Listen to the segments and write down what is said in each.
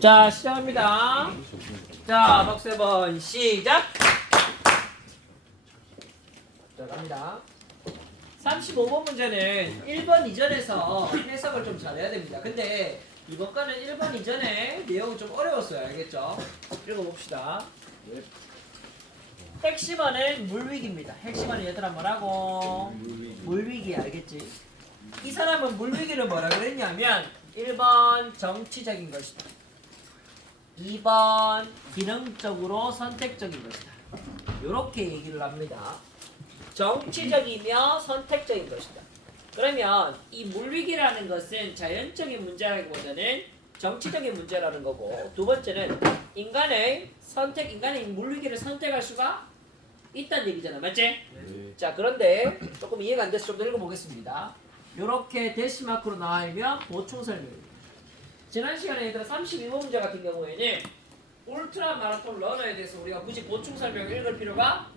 자, 시작합니다. 자, 박세번 시작. 자, 갑니다. 35번 문제는 1번 이전에서 해석을 좀 잘해야 됩니다. 근데 이번 거는 1번 이전에 내용이 좀 어려웠어요. 알겠죠? 읽어봅시다. 핵심어는 물위기입니다. 핵심어는 얘들아 뭐라고? 물위기 알겠지? 이 사람은 물위기를 뭐라 그랬냐면 1번 정치적인 것이다. 2번 기능적으로 선택적인 것이다. 이렇게 얘기를 합니다. 정치적이며 선택적인 것이다. 그러면 이 물위기라는 것은 자연적인 문제라기보다는 정치적인 문제라는 거고, 두 번째는 인간의 물위기를 선택할 수가 있다는 얘기잖아. 맞지? 네. 자, 그런데 조금 이해가 안 돼서 좀 더 읽어보겠습니다. 이렇게 대시마크로 나와있면 보충 설명입니다. 지난 시간에 얘들아 32번 문제 같은 경우에는 울트라 마라톤 러너에 대해서 우리가 굳이 보충 설명을 읽을 필요가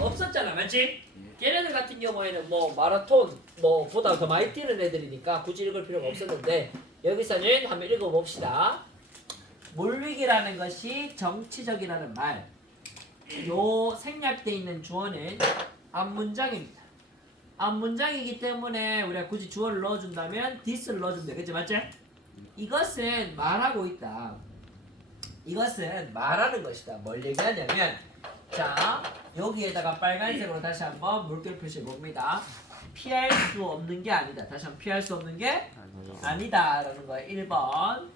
없었잖아. 맞지? 걔네들 같은 경우에는 뭐 마라톤 보다 더 많이 뛰는 애들이니까 굳이 읽을 필요가 없었는데, 여기서는 한번 읽어봅시다. 물위기라는 것이 정치적이라는 말, 요 생략되어 있는 주어는 앞문장입니다. 앞문장이기 때문에 우리가 굳이 주어를 넣어준다면 this를 넣어주면 되겠지. 맞지? 이것은 말하고 있다. 이것은 말하는 것이다. 뭘 얘기하냐면, 자, 여기에다가 빨간색으로 다시 한번 물결 표시해 봅니다. 피할 수 없는 게 아니다. 다시 한번 피할 수 없는 게 아니다 라는 거예요. 1번.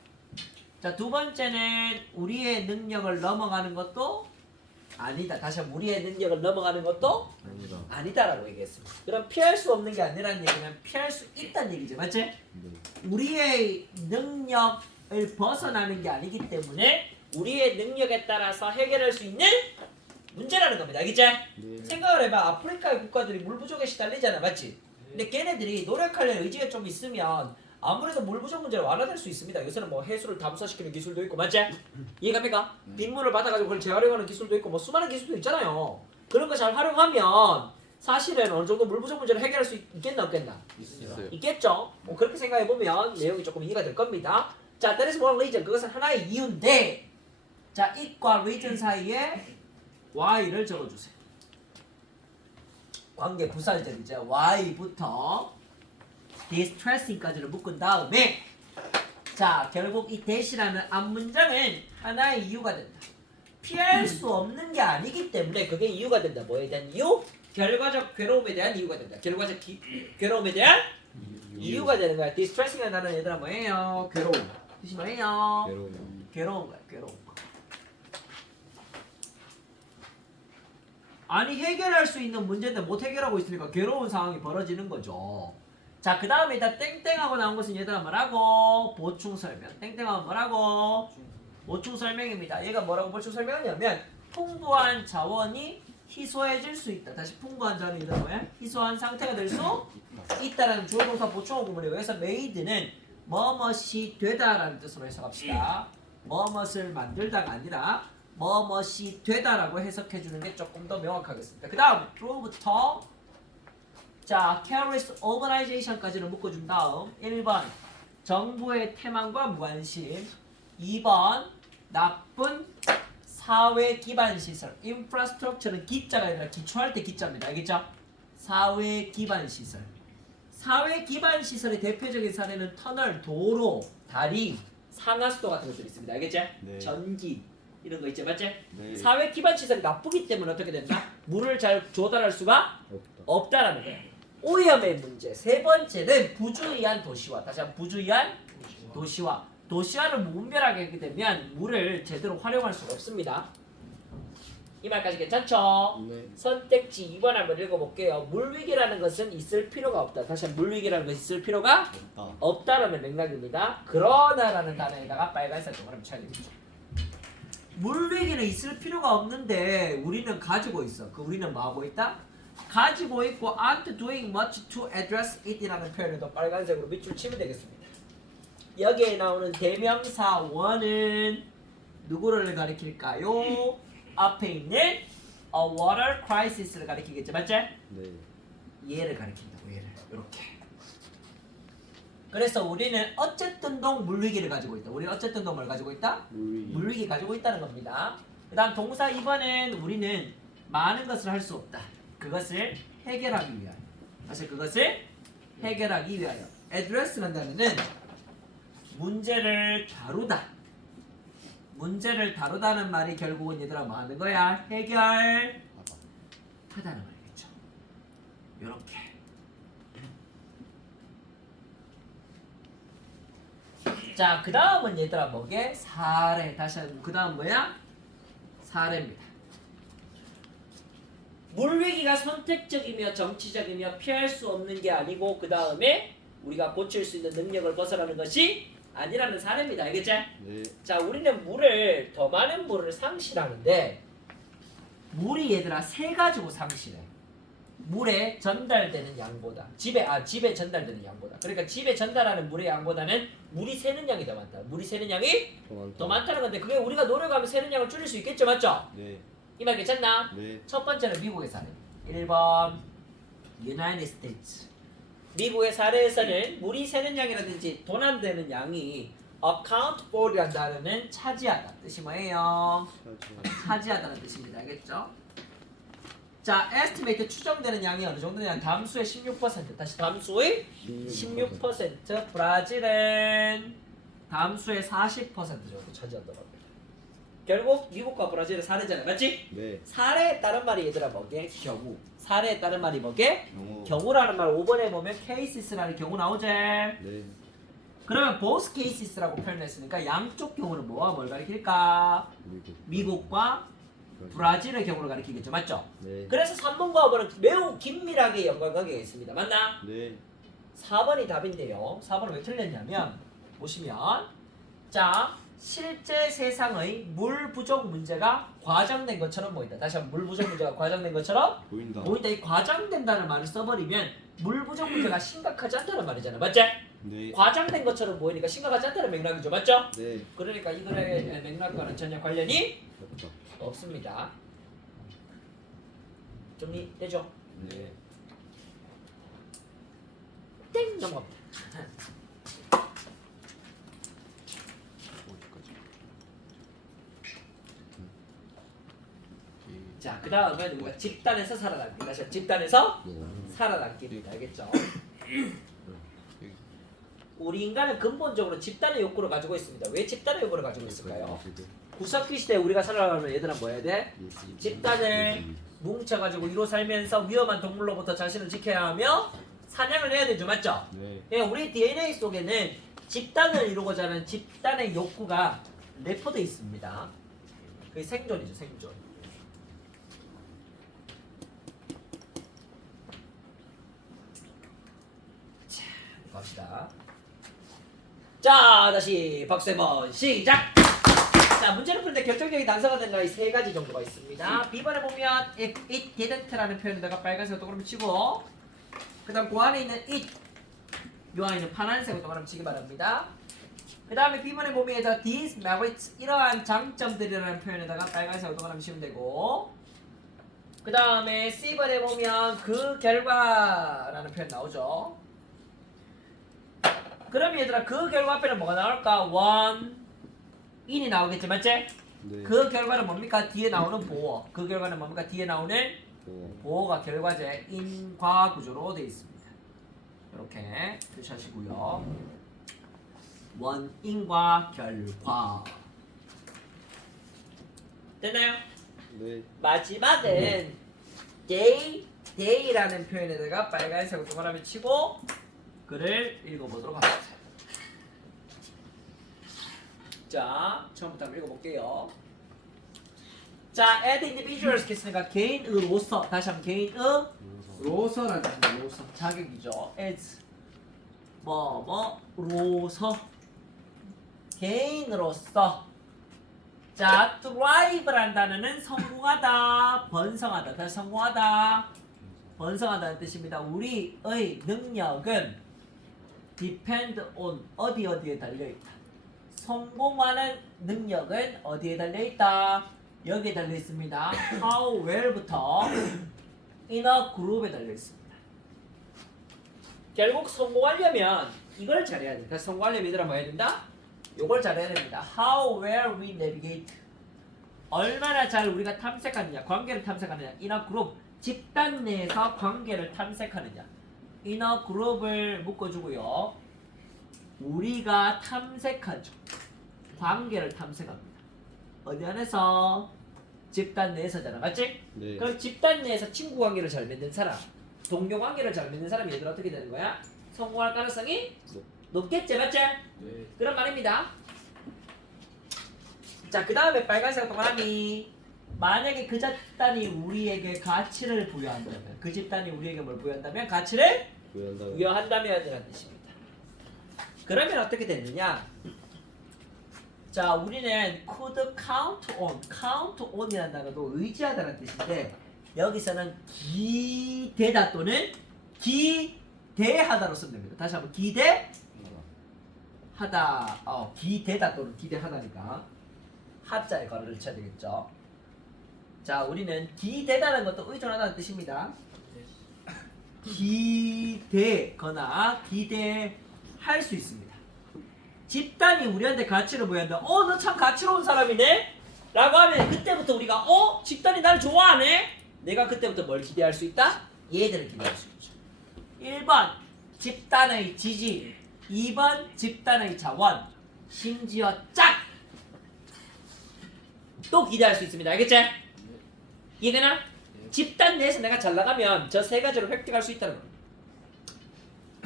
자, 두 번째는 우리의 능력을 넘어가는 것도 아니다. 다시 한번 우리의 능력을 넘어가는 것도 아니다라고 얘기했습니다. 그럼 피할 수 없는 게 아니라는 얘기는 피할 수 있다는 얘기죠. 맞지? 우리의 능력을 벗어나는 게 아니기 때문에 우리의 능력에 따라서 해결할 수 있는 문제라는 겁니다. 알겠지? 생각을 해봐. 아프리카의 국가들이 물 부족에 시달리잖아. 맞지? 근데 걔네들이 노력하려는 의지가 좀 있으면 아무래도 물 부족 문제를 완화될 수 있습니다. 요새는 뭐 해수를 담수화시키는 기술도 있고, 맞지? 이해갑니까? 빗물을 받아가지고 그걸 재활용하는 기술도 있고, 뭐 수많은 기술도 있잖아요. 그런 거 잘 활용하면 사실은 어느 정도 물 부족 문제를 해결할 수 있겠나 없겠나? 있겠죠? 뭐 그렇게 생각해보면 내용이 조금 이해가 될 겁니다. 자, that is one reason. 그것은 하나의 이유인데, 자, it과 reason 사이에 y를 적어주세요. 관계 부사절이죠. y부터 distressing까지를 묶은 다음에, 자, 결국 이 that이라는 앞문장은 하나의 이유가 된다. 피할 수 없는 게 아니기 때문에 그게 이유가 된다. 뭐에 대한 이유? 결과적 괴로움에 대한 이유가 된다. 결과적 괴로움에 대한 이유가 되는 거야. distressing이라는 단어는 얘들아 뭐예요? 괴로움. 뜻이 뭐예요? 괴로운 거야. 괴로운 거. 아니, 해결할 수 있는 문제인데 못 해결하고 있으니까 괴로운 상황이 벌어지는 거죠. 자, 그 다음에 일단 땡땡하고 나온 것은 얘들아 뭐라고? 보충 설명. 땡땡하고 뭐라고? 보충 설명입니다. 얘가 뭐라고 보충 설명하냐면, 풍부한 자원이 희소해질 수 있다. 다시 풍부한 자원이 얘들아 뭐야? 희소한 상태가 될 수 있다라는 주어 동사 보충어 구문이에요. 여기서 made는 뭐뭇이 되다라는 뜻으로 해석합시다. 뭐뭇을 만들다가 아니라 뭐뭇이 되다라고 해석해주는 게 조금 더 명확하겠습니다. 그 다음 prove부터 자, careless organization까지는 묶어준 다음 1번 정부의 태만과 무관심, 2번 나쁜 사회 기반 시설, infrastructure는 기자가 아니라 기초할 때 기자입니다. 알겠죠? 사회 기반 시설. 사회 기반 시설의 대표적인 사례는 터널, 도로, 다리, 상하수도 같은 것들이 있습니다. 알겠지? 네. 전기 이런 거 있죠. 맞지? 네. 사회 기반 시설이 나쁘기 때문에 어떻게 된다? 물을 잘 조달할 수가 없다라는 거예요. 오염의 문제. 세 번째는 부주의한 도시화. 다시 한번 부주의한 도시화. 도시화를 무분별하게 하게 되면 물을 제대로 활용할 수가 없습니다. 이 말까지 괜찮죠? 네. 선택지 2번 한번 읽어볼게요. 물위기라는 것은 있을 필요가 없다. 다시 한번 물위기라는 것이 있을 필요가 없다라는 맥락입니다. 그러나라는 단어에다가 빨간색 동그라미 쳐야 되겠죠. 물위기는 있을 필요가 없는데 우리는 가지고 있어. 그 우리는 뭐 하고 있다? 가지고 있고 aren't doing much to address it이라는 표현에도 빨간색으로 밑줄 치면 되겠습니다. 여기에 나오는 대명사 원은 누구를 가리킬까요? 앞에 있는 a water crisis를 가리키겠죠. 맞지? 네. 얘를 가리킨다고. 얘를 이렇게 그래서 우리는 어쨌든 동 물리기를 가지고 있다. 우리는 어쨌든 동을 가지고 있다? 물리기 가지고 있다는 겁니다. 그 다음 동사 2번은 우리는 많은 것을 할 수 없다. 그것을 해결하기 위하여. 사실 그것을 해결하기 위하여. address라는 단어는 문제를 다루다. 문제를 다루다는 말이 결국은 얘들아 뭐 하는 거야? 해결하다는 말이겠죠. 요렇게. 자, 그 다음은 얘들아 뭐게? 사례. 다시 한번 그 다음 뭐야? 사례입니다. 물위기가 선택적이며 정치적이며 피할 수 없는 게 아니고 그 다음에 우리가 고칠 수 있는 능력을 벗어나는 것이 아니라는 사례입니다. 알겠지? 네. 자, 우리는 물을 더 많은 물을 상실하는데 물이 얘들아 세 가지고 상실해. 물에 전달되는 양보다 집에 전달되는 양보다. 그러니까 집에 전달하는 물의 양보다는 물이 새는 양이 더 많다. 물이 새는 양이 더 많다는 건데 그게 우리가 노력하면 새는 양을 줄일 수 있겠죠, 맞죠? 네. 이 말 괜찮나? 네. 첫 번째는 미국의 사례. 1번 United States. 미국의 사례에서는 물이 새는 양이라든지 도난되는 양이 account for이라는 단어는 차지하다. 뜻이 뭐예요? 차지하다는 뜻입니다. 알겠죠? 자, estimate 추정되는 양이 어느 정도냐? 담수의 16%. 다시 담수의 16%. 브라질은 담수의 40% 정도 차지한다고 합니다. 결국 미국과 브라질은 사례잖아요. 맞지? 네. 사례에 따른 말이 얘들아 뭐게? 경우. 사례에 따른 말이 뭐게? 경우. 경우라는 말 5번에 보면 cases라는 경우 나오지? 네. 그러면 both cases라고 표현했으니까 양쪽 경우는 뭐와 뭘 가리킬까? 미국과 브라질의 경우를 가리키겠죠. 맞죠? 네. 그래서 3번과 5번은 매우 긴밀하게 연관관계가 있습니다. 맞나? 네. 4번이 답인데요. 4번은 왜 틀렸냐면 보시면 자, 실제 세상의 물 부족 문제가 과장된 것처럼 보인다. 다시 한번 물 부족 문제가 과장된 것처럼 보인다. 보인다. 이 과장된다는 말을 써버리면 물 부족 문제가 심각하지 않다는 말이잖아. 맞지? 네. 과장된 것처럼 보이니까 심각하지 않다는 맥락이죠. 맞죠? 네. 그러니까 이 글의 맥락과는 전혀 관련이 없다. 없습니다. 정리되죠? 네. 땡! 넘어갑니다. 어디까지? 자, 그 다음은 우리가 집단에서 살아남기. 다시 집단에서 살아남기입니다. 알겠죠? 우리 인간은 근본적으로 집단의 욕구를 가지고 있습니다. 왜 집단의 욕구를 가지고 있을까요? 구석기 시대에 우리가 살아가려면 얘들아 뭐 해야 돼? 집단을 뭉쳐가지고 이로 살면서 위험한 동물로부터 자신을 지켜야 하며 사냥을 해야 되죠. 맞죠? 네. 예, 우리 DNA 속에는 집단을 이루고자 하는 집단의 욕구가 내포되어 있습니다. 그게 생존이죠. 생존. 자, 갑시다. 자, 다시 박수 한번 시작! 자, 문제를 풀 때 결정적인 단서가 되는 이 세 가지 정도가 있습니다. B번에 보면 it didn't라는 표현에다가 빨간색으로 동그라미 치고 그 다음 그 안에 있는 it 요 안에 있는 파란색으로 동그라미 치기 바랍니다. 그 다음에 B번에 보면 얘들아 these merits 이러한 장점들이라는 표현에다가 빨간색으로 동그라미 치면 되고 그 다음에 C번에 보면 그 결과라는 표현 나오죠. 그럼 얘들아 그 결과 앞에는 뭐가 나올까? one in이 나오겠지 맞지? 네. 그 결과는 뭡니까? 뒤에 나오는 보어. 그 결과는 뭡니까? 뒤에 나오는 보어가 결과제 인과 구조로 되어 있습니다. 이렇게 표시하시고요. 원인과 결과 됐나요? 네. 마지막은 day라는 표현에다가 빨간색으로 동그라미 치고 글을 읽어보도록 하겠습니다. 자, 처음부터 한번 읽어볼게요. 자, add individuals 했으니까 개인으로서 다시 한번 개인으로서라는 뜻입니다. 로서 자격이죠. as 뭐뭐로서 개인으로서 자, thrive라는 단어는 성공하다, 번성하다. 다시 성공하다, 번성하다는 뜻입니다. 우리의 능력은 depend on 어디에 달려있다. 성공하는 능력은 어디에 달려있다? 여기에 달려있습니다. How well부터 in a group에 달려있습니다. 결국 성공하려면 이걸 잘해야 돼. 그래서 성공하려면 얘들아 뭐 해야 된다? 요걸 잘해야 됩니다. How well we navigate. 얼마나 잘 우리가 탐색하느냐, 관계를 탐색하느냐. In a group, 집단 내에서 관계를 탐색하느냐. In a group을 묶어주고요. 우리가 탐색하죠. 관계를 탐색합니다. 어디 안에서? 집단 내에서잖아, 맞지? 네. 그럼 집단 내에서 친구 관계를 잘 맺는 사람, 동료 관계를 잘 맺는 사람이 얘들 어떻게 되는 거야? 성공할 가능성이 높겠지, 맞지? 네. 그런 말입니다. 자, 그 다음에 빨간색 동그라미. 만약에 그 집단이 우리에게 가치를 부여한다면, 그 집단이 우리에게 뭘 부여한다면? 가치를 구현다. 부여한다면이라는 뜻입니다. 그러면 어떻게 되느냐? 자, 우리는 could count on이라는 단어도 의지하다는 뜻인데 여기서는 기대다 또는 기대하다로 쓰면 됩니다. 다시 한번 기대하다. 기대다 또는 기대하다니까 하자에 가로를 쳐야 되겠죠. 자, 우리는 기대다는 것도 의존하다는 뜻입니다. 기대거나 기대할 수 있습니다. 집단이 우리한테 가치를 보여한다. 너 참 가치로운 사람이네? 라고 하면 그때부터 우리가 집단이 나를 좋아하네? 내가 그때부터 뭘 기대할 수 있다? 얘들을 기대할 수 있죠. 1번 집단의 지지, 2번 집단의 자원, 심지어 짝! 또 기대할 수 있습니다. 알겠지? 이해되나? 집단 내에서 내가 잘 나가면 저 세 가지를 획득할 수 있다는 겁니다.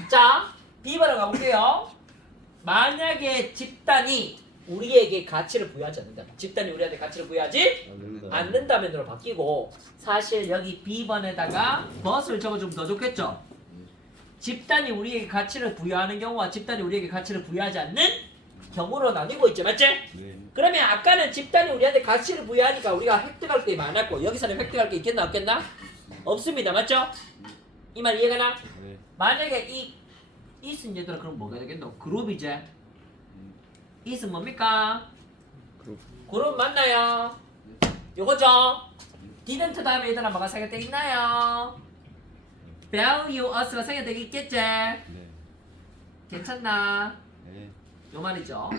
자, B번으로 가볼게요. 만약에 집단이 우리에게 가치를 부여하지 않는다. 집단이 우리한테 가치를 부여하지 않는다면으로 바뀌고 사실 여기 B번에다가 벗을 적어주면 더 좋겠죠. 집단이 우리에게 가치를 부여하는 경우와 집단이 우리에게 가치를 부여하지 않는 경우로 나뉘고 있죠. 맞지? 네. 그러면 아까는 집단이 우리한테 가치를 부여하니까 우리가 획득할 게 많았고 여기서는 획득할 게 있겠나 없겠나? 없습니다. 맞죠? 이 말 이해가 나? 네. 만약에 이은 얘들아 그럼 뭐가 되겠노? 그룹이지? 이은 뭡니까? 그룹 맞나요? 요거죠? didn't 다음에 얘들아 뭐가 생략되어 있나요? value us가 생략되어 있겠지? 네. 괜찮나? 네. 요 말이죠.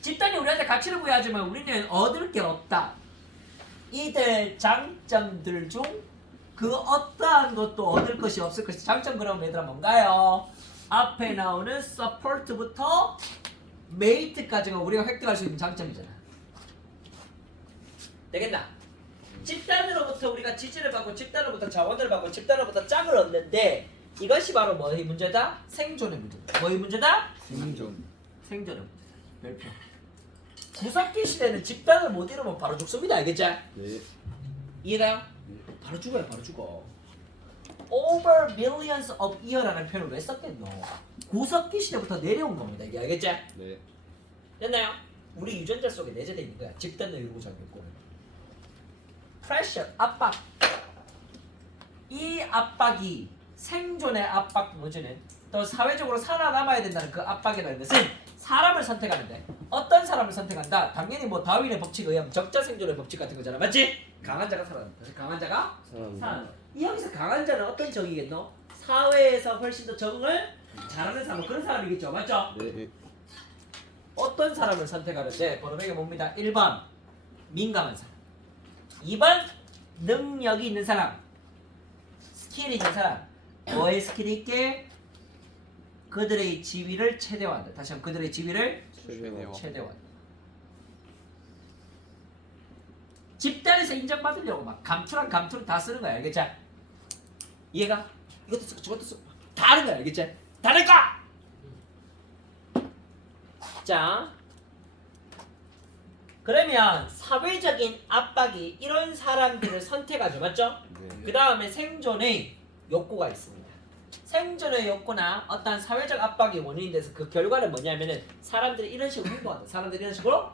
집단이 우리한테 가치를 부여하지만 우리는 얻을 게 없다. 이들 장점들 중 그 어떠한 것도 얻을 것이 없을 것이 장점 그러면 얘들아 뭔가요? 앞에 나오는 support부터 mate까지가 우리가 획득할 수 있는 장점이잖아. 되겠나? 집단으로부터 우리가 지지를 받고 집단으로부터 자원을 받고 집단으로부터 짝을 얻는데 이것이 바로 뭐의 문제다? 생존의 문제다. 뭐의 문제다? 생존. 생존의 문제다. 별표. 구석기 시대는 집단을 못 이루면 바로 죽습니다. 알겠지? 네. 이해가요? 바로 죽어요. 바로 죽어. Over millions of year라는 표현을 왜 썼겠노? 구석기 시대부터 내려온 겁니다. 이게 알겠지? 네. 됐나요? 우리 유전자 속에 내재되어 있는 거야. 집단을 이루고 자기고. Pressure, 압박. 이 압박이 생존의 압박 문제는 또 사회적으로 살아남아야 된다는 그 압박이라는 것은 사람을 선택하는데 어떤 사람을 선택한다? 당연히 뭐 다윈의 법칙에 의하면 적자 생존의 법칙 같은 거잖아. 맞지? 강한 자가 살아난다. 그래서 강한 자가 살아난다. 이 여기서 강한 자는 어떤 적이겠노? 사회에서 훨씬 더 적응을 잘하는 사람, 그런 사람이겠죠. 맞죠? 네. 어떤 사람을 선택하는데 번호백이 뭡니다. 1번 민감한 사람, 2번 능력이 있는 사람, 스킬이 있는 사람. 뭐의 스킬이 있게? 그들의 지위를 최대화한다. 다시 한번 그들의 지위를 최대화한다. 집단에서 인정받으려고 막 감투랑 감투를 다 쓰는 거야. 알겠지? 이해가? 이것도 쓰고 저것도 쓰고 다 하는 거야. 알겠지? 다 낼 거야! 자, 그러면 사회적인 압박이 이런 사람들을 선택하죠. 맞죠? 네. 그 다음에 생존의 욕구가 있습니다. 생존의 욕구나 어떤 사회적 압박이 원인이 돼서 그 결과는 뭐냐면은 사람들이 이런 식으로 행동한다. 사람들이 이런 식으로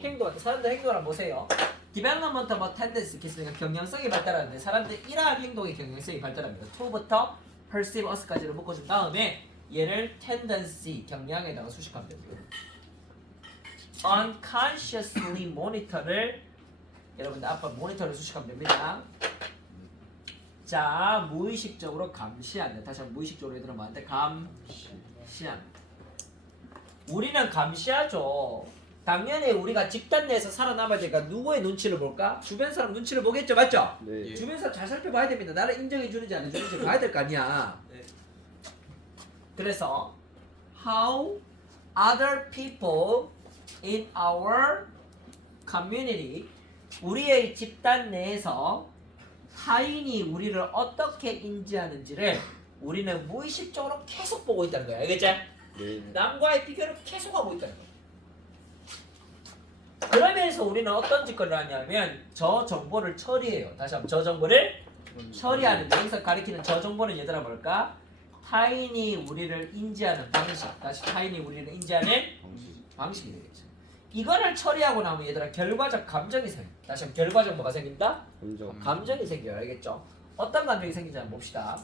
행동한다. 사람들 행동을 보세요. 디벨롭먼트 뭐 텐dency 있으니까 경향성이 발달하는데 사람들이 이러한 행동의 경향성이 발달합니다. to부터 perceive us까지를 묶어준 다음에 얘를 tendency 경향에다가 수식하면 됩니다. unconsciously monitor를 여러분들 앞으로 모니터를 수식하면 됩니다. 자, 무의식적으로 감시한다. 다시 한번 무의식적으로 얘들은 뭐한테 감시한다. 우리는 감시하죠. 당연히 우리가 집단 내에서 살아남아야 되니까 누구의 눈치를 볼까? 주변 사람 눈치를 보겠죠, 맞죠? 네. 주변 사람 잘 살펴봐야 됩니다. 나를 인정해 주는지 안 해주는지 봐야 될 거 아니야. 네. 그래서 how other people in our community, 우리의 집단 내에서 타인이 우리를 어떻게 인지하는지를 우리는 무의식적으로 계속 보고 있다는 거야. 알겠지? 네. 남과의 비교를 계속 하고 있다는 거야. 그러면서 우리는 어떤 짓거리를 하냐면 저 정보를 처리해요. 다시 한번 저 정보를 처리하는, 여기서 가리키는 저 정보는 얘들아 뭘까? 타인이 우리를 인지하는 방식. 다시 타인이 우리를 인지하는 방식이 되겠죠. 이거를 처리하고 나면 얘들아 결과적 감정이 생겨. 다시 한번 결과적 뭐가 생긴다? 감정. 감정이 생겨요. 알겠죠? 어떤 감정이 생기는지 한번 봅시다.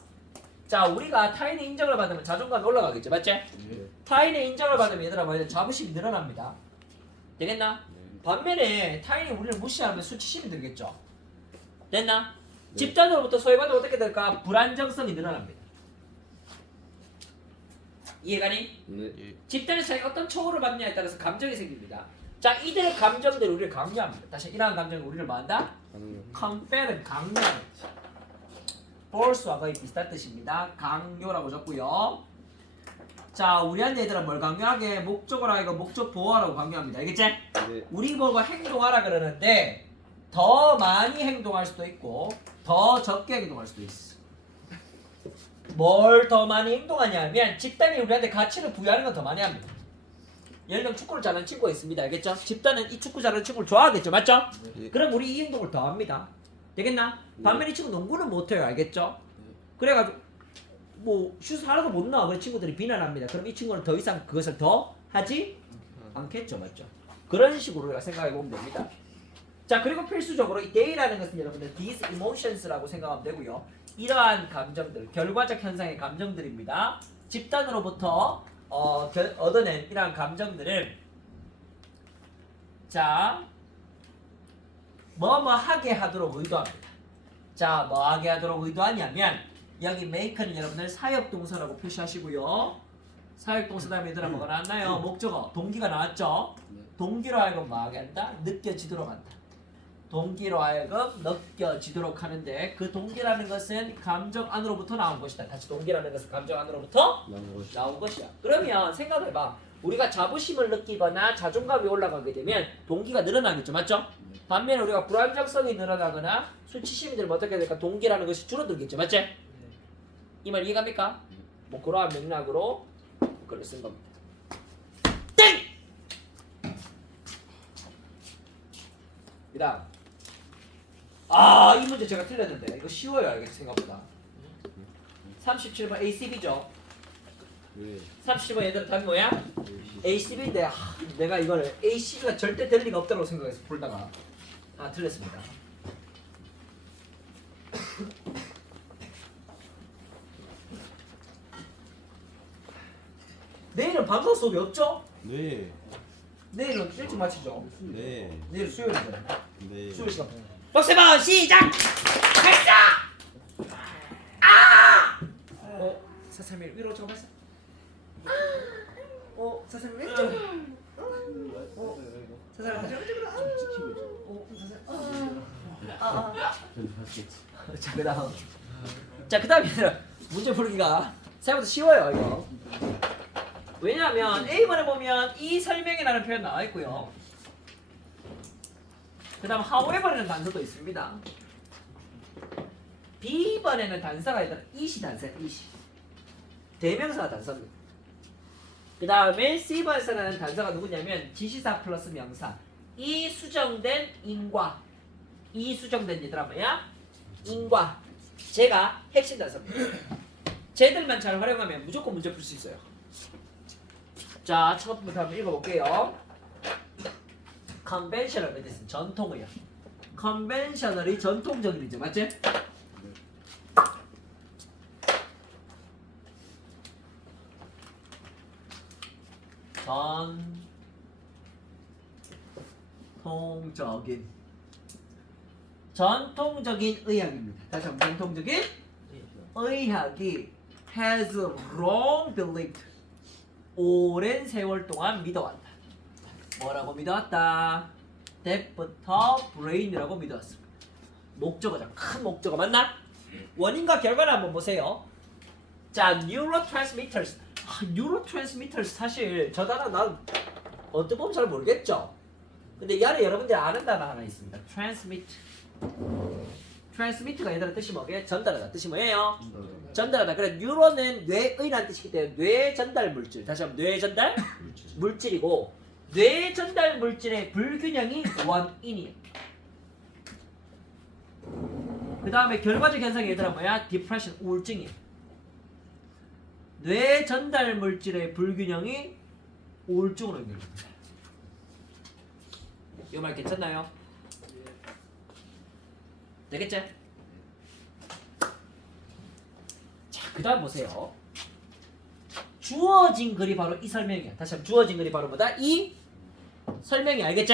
자, 우리가 타인의 인정을 받으면 자존감이 올라가겠죠. 맞지? 네. 타인의 인정을 받으면 얘들아 뭐야? 자부심이 늘어납니다. 되겠나? 반면에 타인이 우리를 무시하면 수치심이 들겠죠. 됐나? 네. 집단으로부터 소외받으면 어떻게 될까? 불안정성이 늘어납니다. 이해가니? 네. 집단에서 자기가 어떤 처우를 받느냐에 따라서 감정이 생깁니다. 자, 이들의 감정들이 우리를 강요합니다. 다시 이러한 감정이 우리를 뭐 한다? 가능. compel은 강요하는 거죠. force와 거의 비슷한 뜻입니다. 강요라고 적고요. 자, 우리한테 얘들아 뭘 강요하게? 목적을 하고 목적 보호하라고 강요합니다. 알겠지? 네. 우리 보고 행동하라 그러는데 더 많이 행동할 수도 있고 더 적게 행동할 수도 있어. 뭘 더 많이 행동하냐면 집단이 우리한테 가치를 부여하는 건 더 많이 합니다. 예를 들면 축구를 잘하는 친구가 있습니다. 알겠죠? 집단은 이 축구 잘하는 친구를 좋아하겠죠. 맞죠? 네. 그럼 우리 이 행동을 더 합니다. 되겠나? 반면 이 친구 농구는 못해요. 알겠죠? 그래가지고 뭐 슛 하나도 못 넣어. 그래서 친구들이 비난합니다. 그럼 이 친구는 더 이상 그것을 더 하지 않겠죠. 맞죠? 그런 식으로 우리가 생각해 보면 됩니다. 자, 그리고 필수적으로 이 they라는 것은 여러분들 these emotions라고 생각하면 되고요. 이러한 감정들, 결과적 현상의 감정들입니다. 집단으로부터 얻어낸 이러한 감정들을 자, 뭐뭐 하게 하도록 의도합니다. 자, 뭐 하게 하도록 의도하냐면 여기 make는 여러분들 사역동사라고 표시하시고요. 사역동사 다음에 얘들아 뭐가 나왔나요? 목적어, 동기가 나왔죠? 동기로 하여금 뭐 하게 한다? 느껴지도록 한다. 동기로 하여금 느껴지도록 하는데 그 동기라는 것은 감정 안으로부터 나온 것이다. 다시 동기라는 것은 감정 안으로부터 나온 것이야. 그러면 생각해봐. 우리가 자부심을 느끼거나 자존감이 올라가게 되면 동기가 늘어나겠죠. 맞죠? 반면에 우리가 불안정성이 늘어나거나 수치심이 들면 어떻게 될까? 동기라는 것이 줄어들겠죠. 맞지? 이 말 이해갑니까? 뭐 그러한 맥락으로 글을 쓴 겁니다. 땡! 그다음 이 문제 제가 틀렸는데 이거 쉬워요. 알겠지? 생각보다 37번 ACB죠. 네. 37번 얘들아 답이 뭐야? ACB인데 내가 이걸 ACB가 절대 될 리가 없다고 생각해서 풀다가 틀렸습니다. 내일은 방송 수업이 없죠? 네. 내일은 일찍 마치죠? 네. 내일 수요일이잖아요. 네. 수요일 시간. 박세방 시작! 발사! 사삼일 위로 좀 발사. 사삼일 왼쪽. 사삼일 왼쪽. 자, 그다음에 문제 풀기가 생각보다 쉬워요 이거. 왜냐하면 A번에 보면 이 설명이라는 표현 나와 있고요. 그 다음 however라는 단서도 있습니다. B번에는 단서가 있다. it이 단서야. it이. 대명사가 단서입니다. 그 다음에 C번에서는 단서가 누구냐면 지시사 플러스 명사. 이 수정된 인과. 이 수정된 얘들아 뭐야? 인과. 제가 핵심 단서입니다. 쟤들만 잘 활용하면 무조건 문제 풀 수 있어요. 자, 처음부터 한번 읽어볼게요. conventional medicine, 전통의학. conventional이 전통적이죠, 맞지? 전통적인 의학입니다. 다시 한번 전통적인 의학이 has wrong belief. 오랜 세월 동안 믿어왔다. 뭐라고 믿어왔다? that부터 brain이라고 믿어왔습니다. 목적어죠. 큰 목적어 맞나? 원인과 결과를 한번 보세요. 자, neurotransmitters. neurotransmitters 사실 저 단어 난 어떻게 보면 잘 모르겠죠. 근데 이 안에 여러분들이 아는 단어 하나 있습니다. transmit가 얘들아 뜻이 뭐게? 전달하다. 뜻이 뭐예요? 전달하다. 그래 뉴로는 뇌의라는 뜻이기 때문에 뇌 전달 물질. 다시 한번 뇌 전달 물질이고 뇌 전달 물질의 불균형이 원인이에요. 그 다음에 결과적 현상이 얘들아 뭐야? 디프레션 우울증이에요. 뇌 전달 물질의 불균형이 우울증으로 연결됩니다. 이 말 괜찮나요? 되겠지? 자, 그 다음 보세요. 주어진 글이 바로 이 설명이야. 다시 한번 주어진 글이 바로 뭐다? 이 설명이 알겠지?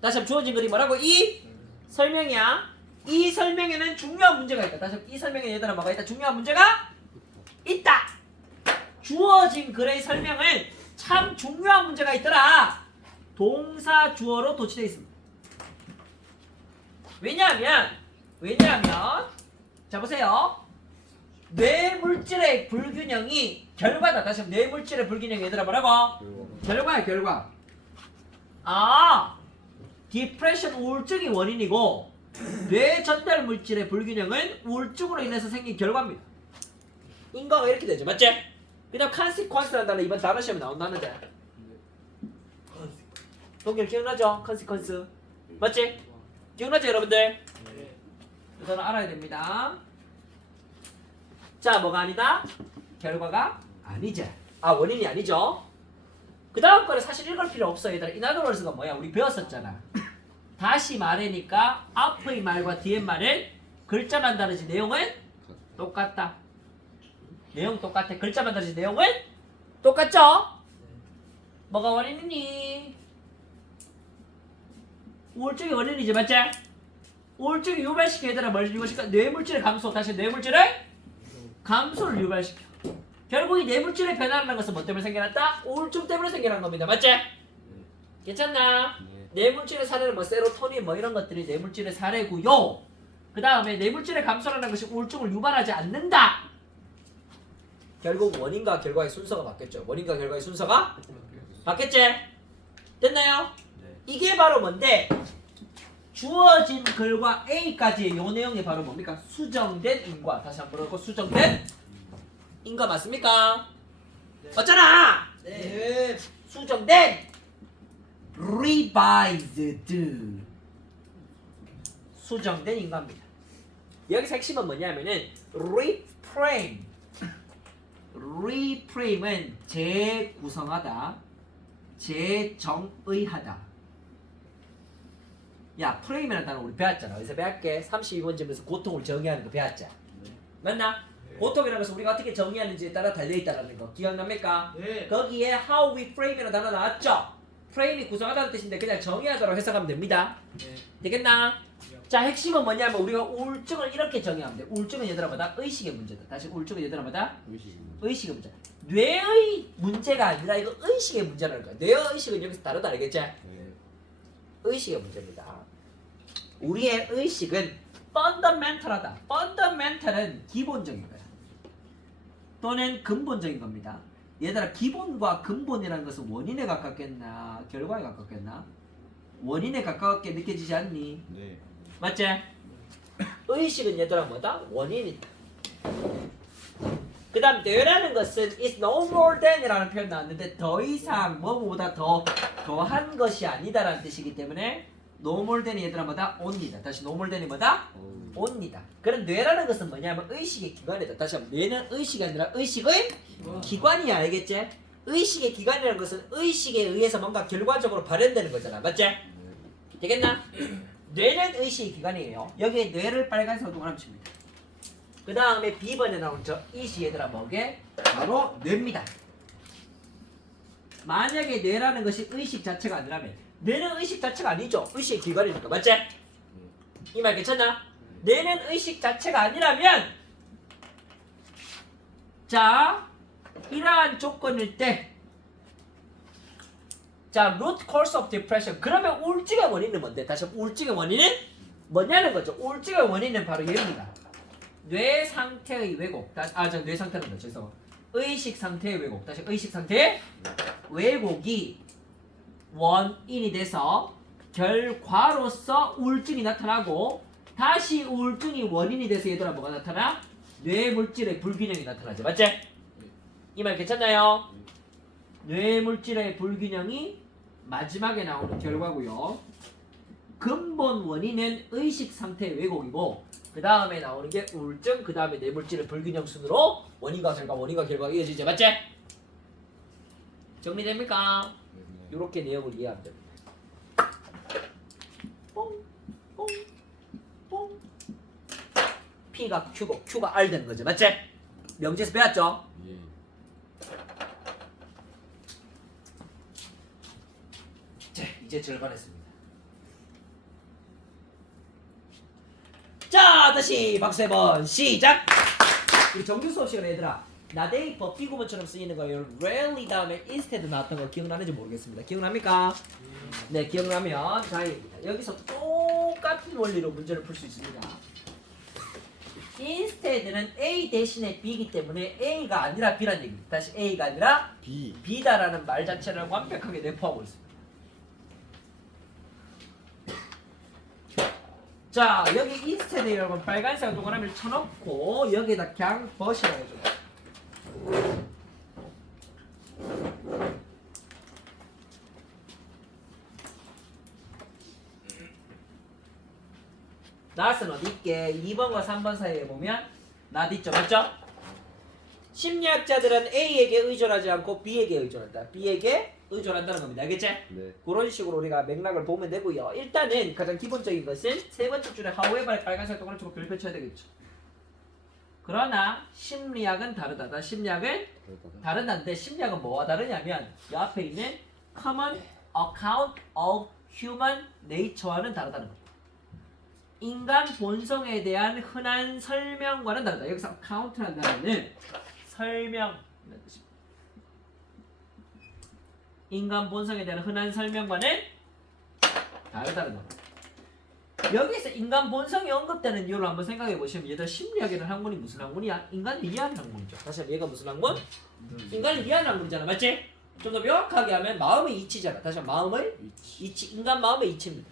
다시 한번 주어진 글이 뭐라고? 이 설명이야. 이 설명에는 중요한 문제가 있다. 다시 한번 이 설명에 얘들아 뭐가 있다? 중요한 문제가 있다. 주어진 글의 설명은 참 중요한 문제가 있더라. 동사 주어로 도치되어 있습니다. 왜냐하면 자 보세요. 뇌물질의 불균형이 결과다. 다시 한번 뇌물질의 불균형이 얘들아 뭐라고? 결과야 결과. 아 디프레션 우울증이 원인이고 뇌 전달 물질의 불균형은 우울증으로 인해서 생긴 결과입니다. 인과가 이렇게 되죠. 맞지? 그 다음 consequence라는 단어 이번 단어 시험에 나온다는데 동결 기억나죠? consequence 맞지? 기억나죠 여러분들? 이 단어 알아야 됩니다. 자 뭐가 아니다? 결과가 아니죠. 아 원인이 아니죠. 그 다음 거는 사실 읽을 필요 없어요. 얘들아 in other words가 뭐야? 우리 배웠었잖아. 다시 말하니까 앞의 말과 뒤의 말은 글자만 다르지 내용은 똑같다. 내용 똑같아. 글자만 다르지 내용은 똑같죠? 뭐가 원인이니? 우울증이 원인이지 맞지? 우울증이 유발시켜 얘들아 뭘 유발시켜? 뇌물질의 감소. 다시 뇌물질의 감소를 유발시켜. 결국 이 뇌물질의 변화라는 것은 뭐 때문에 생겨났다? 우울증 때문에 생겨난 겁니다. 맞지? 괜찮나? 뇌물질의 사례는 뭐 세로토닌 뭐 이런 것들이 뇌물질의 사례고요. 그 다음에 뇌물질의 감소라는 것이 우울증을 유발하지 않는다. 결국 원인과 결과의 순서가 바뀌었죠. 원인과 결과의 순서가 바뀌었지? 됐나요? 이게 바로 뭔데? 주어진 글과 A까지의 요 내용이 바로 뭡니까? 수정된 인과. 다시 한번 보고 수정된 인과 맞습니까? 맞잖아! 네. 수정된 revised 수정된 인과입니다. 여기서 핵심은 뭐냐면은 reframe은 재구성하다, 재정의하다. 야, 프레임이라는 단어 우리 배웠잖아. 어디서 배웠게? 32번 점에서 고통을 정의하는 거 배웠잖아. 맞나? 고통이라는 것은 우리가 어떻게 정의하는지에 따라 달려있다는 거 기억납니까? 네. 거기에 how we frame이라는 단어 나왔죠? 프레임이 구성하다는 뜻인데 그냥 정의하도록 해석하면 됩니다. 네. 되겠나? 자, 핵심은 뭐냐면 우리가 우울증을 이렇게 정의하면 돼. 우울증은 얘들아 뭐다? 의식의 문제다. 다시 우울증은 얘들아 뭐다? 의식의 문제. 뇌의 문제가 아니라 이거 의식의 문제라는 거야. 뇌의 의식은 여기서 다르다 알겠지? 의식의 문제입니다. 우리의 의식은 펀더멘털하다. 펀더멘털은 기본적인 거야. 또는 근본적인 겁니다. 얘들아 기본과 근본이라는 것은 원인에 가깝겠나 결과에 가깝겠나? 원인에 가깝게 느껴지지 않니? 네. 맞지? 의식은 얘들아 뭐다? 원인이다. 그 다음 뇌라는 것은 is no more than이라는 표현 나왔는데 더 이상 뭐보다 더한 것이 아니다라는 뜻이기 때문에 no more than이 얘들아 뭐다? only다. 다시 no more than이 뭐다? only다. 그럼 뇌라는 것은 뭐냐면 의식의 기관이다. 다시 한번 뇌는 의식이 아니라 의식의 기관이야. 알겠지? 의식의 기관이라는 것은 의식에 의해서 뭔가 결과적으로 발현되는 거잖아. 맞지? 되겠나? 뇌는 의식의 기관이에요. 여기에 뇌를 빨간색으로 동그라미칩니다. 그 다음에 B번에 나온 저 이시 얘들아 뭐게? 바로 뇌입니다. 만약에 뇌라는 것이 의식 자체가 아니라면 뇌는 의식 자체가 아니죠. 의식의 기관이니까. 맞지? 이 말 괜찮나? 뇌는 의식 자체가 아니라면 자 이러한 조건일 때 자, root cause of depression. 그러면 우울증의 원인은 뭔데? 다시 우울증의 원인은 뭐냐는 거죠. 우울증의 원인은 바로 얘입니다. 뇌 상태의 왜곡. 뇌 상태는 뭐죠? 죄송. 의식 상태의 왜곡. 다시 의식 상태의 왜곡이 원인이 돼서 결과로서 우울증이 나타나고 다시 우울증이 원인이 돼서 얘들아 뭐가 나타나? 뇌물질의 불균형이 나타나죠. 맞지? 이 말 괜찮나요? 뇌물질의 불균형이 마지막에 나오는 결과고요. 근본 원인은 의식 상태의 왜곡이고 그 다음에 나오는 게 우울증, 그 다음에 뇌물질의 불균형 순으로 원인과 결과가 이어지죠. 맞지? 정리됩니까? 이렇게 내용을 이해하면 됩니다. 뽕. P가 Q고 Q가 R 되는 거죠. 맞지? 명제에서 배웠죠? 예. 자, 이제 절반 했습니다. 자, 다시 박수 한번 시작! 우리 정규 수업 시간에 얘들아 나데이 버피 구문처럼 쓰이는 거예요. rarely 다음에 instead 나왔던 거 기억나는지 모르겠습니다. 기억납니까? 네, 기억나면 다행입니다. 여기서 똑같은 원리로 문제를 풀 수 있습니다. instead는 A 대신에 B이기 때문에 A가 아니라 B란 얘기입니다. 다시 A가 아니라 B. B다라는 말 자체를 완벽하게 내포하고 있습니다. 자, 여기 instead 여러분 빨간색 동그라미를 쳐놓고 여기에다 그냥 버시라고 해줘요. 낫은 어디 있게? 2번과 3번 사이에 보면 낫 있죠, 맞죠? 심리학자들은 A에게 의존하지 않고 B에게 의존한다. B에게 의존한다는 겁니다. 알겠지? 네. 그런 식으로 우리가 맥락을 보면 되고요. 일단은 가장 기본적인 것은 세 번째 줄에 however의 빨간색 동그라미 치고 별표 쳐야 되겠죠. 그러나 심리학은 다르다. 심리학은 다르다인데 심리학은 뭐와 다르냐면 이 앞에 있는 common account of human nature와는 다르다는 겁니다. 인간 본성에 대한 흔한 설명과는 다르다. 여기서 account라는 단어는 설명이라는 뜻입니다. 인간 본성에 대한 흔한 설명과는 다르다는 겁니다. 여기서 인간 본성이 언급되는 이유를 한번 생각해 보시면 얘들 심리학에는 학문이 무슨 학문이야? 인간을 이해하는 학문이죠. 다시 한번 얘가 무슨 학문? 인간을 이해하는 학문이잖아. 맞지? 좀 더 명확하게 하면 마음의 이치잖아. 다시 한번 마음의 이치. 인간 마음의 이치입니다.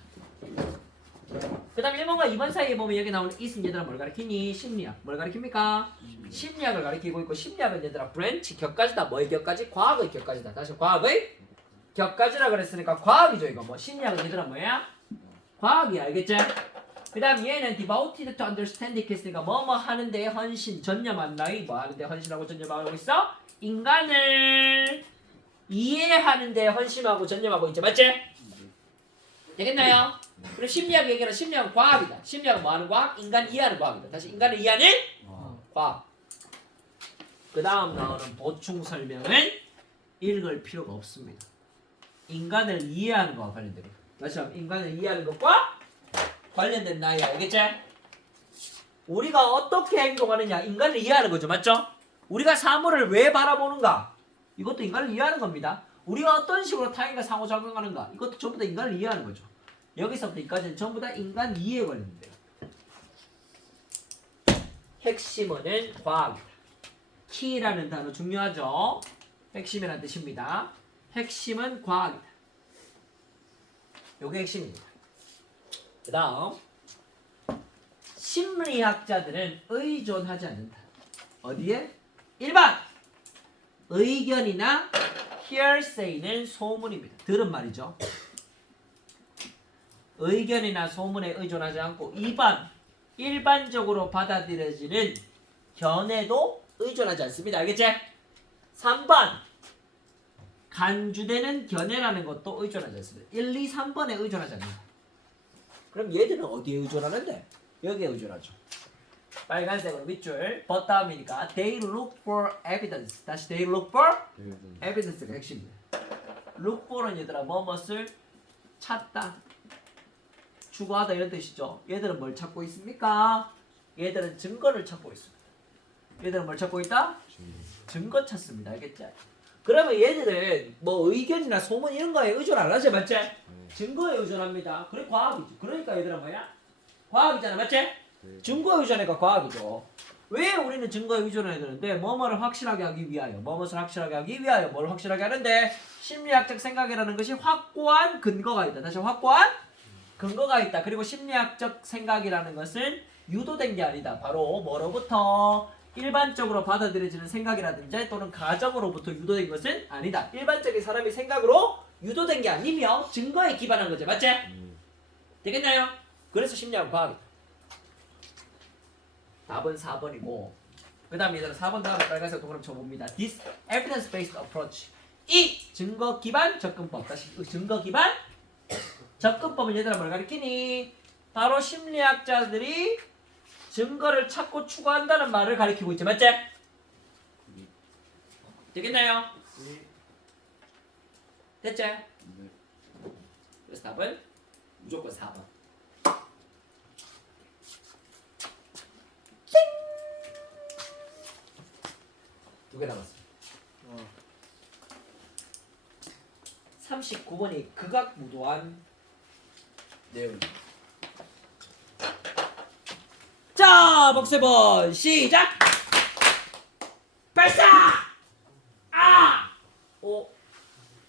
그 다음 1번과 2번 사이에 보면 여기 나오는 is은 얘들아 뭘 가리키니? 심리학. 뭘 가리킵니까? 심리학을 가리키고 있고 심리학은 얘들아 브랜치 격까지다. 뭐의 격까지? 과학의 격까지다. 다시 과학의 격까지라 그랬으니까 과학이죠. 이거 뭐 심리학은 얘들아 뭐야? 과학이야. 알겠지? 그 다음 얘는 devoted to understand 했으니까 뭐뭐 하는데 헌신 전념한 나이 뭐 하는데 헌신하고 전념하고 있어? 인간을 이해하는데 헌신하고 전념하고 있죠. 맞지? 되겠나요? 그리고 심리학 얘기는 심리학은 과학이다. 심리학은 뭐 하는 과학? 인간 이해하는 과학이다. 다시 인간을 이해하는 과학. 그 다음 나오는 보충 설명은 읽을 필요가 없습니다. 인간을 이해하는 것과 관련된 거. 다시 한번 인간을 이해하는 것과 관련된 나이야. 알겠지? 우리가 어떻게 행동하느냐 인간을 이해하는 거죠. 맞죠? 우리가 사물을 왜 바라보는가 이것도 인간을 이해하는 겁니다. 우리가 어떤 식으로 타인과 상호작용하는가 이것도 전부 다 인간을 이해하는 거죠. 여기서부터 여기까지는 전부 다 인간 이해에 관련돼요. 핵심어는 과학이다. 키라는 단어 중요하죠. 핵심이라는 뜻입니다. 핵심은 과학이다. 요게 핵심입니다. 그 다음 심리학자들은 의존하지 않는다. 어디에? 1번 의견이나 hearsay는 소문입니다. 들은 말이죠. 의견이나 소문에 의존하지 않고 2번 일반적으로 받아들여지는 견해도 의존하지 않습니다. 알겠지? 3번 간주되는 견해라는 것도 의존하지 않습니다. 1, 2, 3번에 의존하지 않는다. 그럼 얘들은 어디에 의존하는데? 여기에 의존하죠. 빨간색으로 밑줄 버다음이니까 they look for evidence. 다시 they look for evidence가 핵심입니다. look for은 얘들아 뭐뭇을 찾다, 추구하다 이런 뜻이죠. 얘들은 뭘 찾고 있습니까? 얘들은 증거를 찾고 있습니다. 얘들은 뭘 찾고 있다? 증거 찾습니다. 알겠지? 그러면 얘들은 뭐 의견이나 소문 이런 거에 의존 안 하죠, 맞지? 증거에 의존합니다. 그래 과학이지. 그러니까 얘들아 뭐야? 과학이잖아, 맞지? 증거에 의존하니까 과학이죠. 왜 우리는 증거에 의존해야 되는데 뭐뭐를 확실하게 하기 위하여 뭐뭇을 확실하게 하기 위하여 뭘 확실하게 하는데 심리학적 생각이라는 것이 확고한 근거가 있다. 다시 확고한 근거가 있다. 그리고 심리학적 생각이라는 것은 유도된 게 아니다. 바로 뭐로부터 일반적으로 받아들여지는 생각이라든지 또는 가정으로부터 유도된 것은 아니다. 일반적인 사람의 생각으로 유도된 게 아니며 증거에 기반한 거죠. 맞지? 되겠나요? 그래서 심리학은 과학이다. 답은 4번이고 그 다음에 얘들아 4번 다음에 빨간색 동그라미 쳐봅니다. This evidence-based approach 이 증거 기반 접근법 다시 증거 기반 접근법은 얘들아 뭘 가리키니? 바로 심리학자들이 증거를 찾고 추구한다는 말을 가리키고 있죠. 맞지? 되겠나요? 됐지? 그래서 답은 무조건 4번. 두 개 남았습니다. 39번이 극악무도한 내용입니다. 자, 복습은 시작! 발사! 아! 오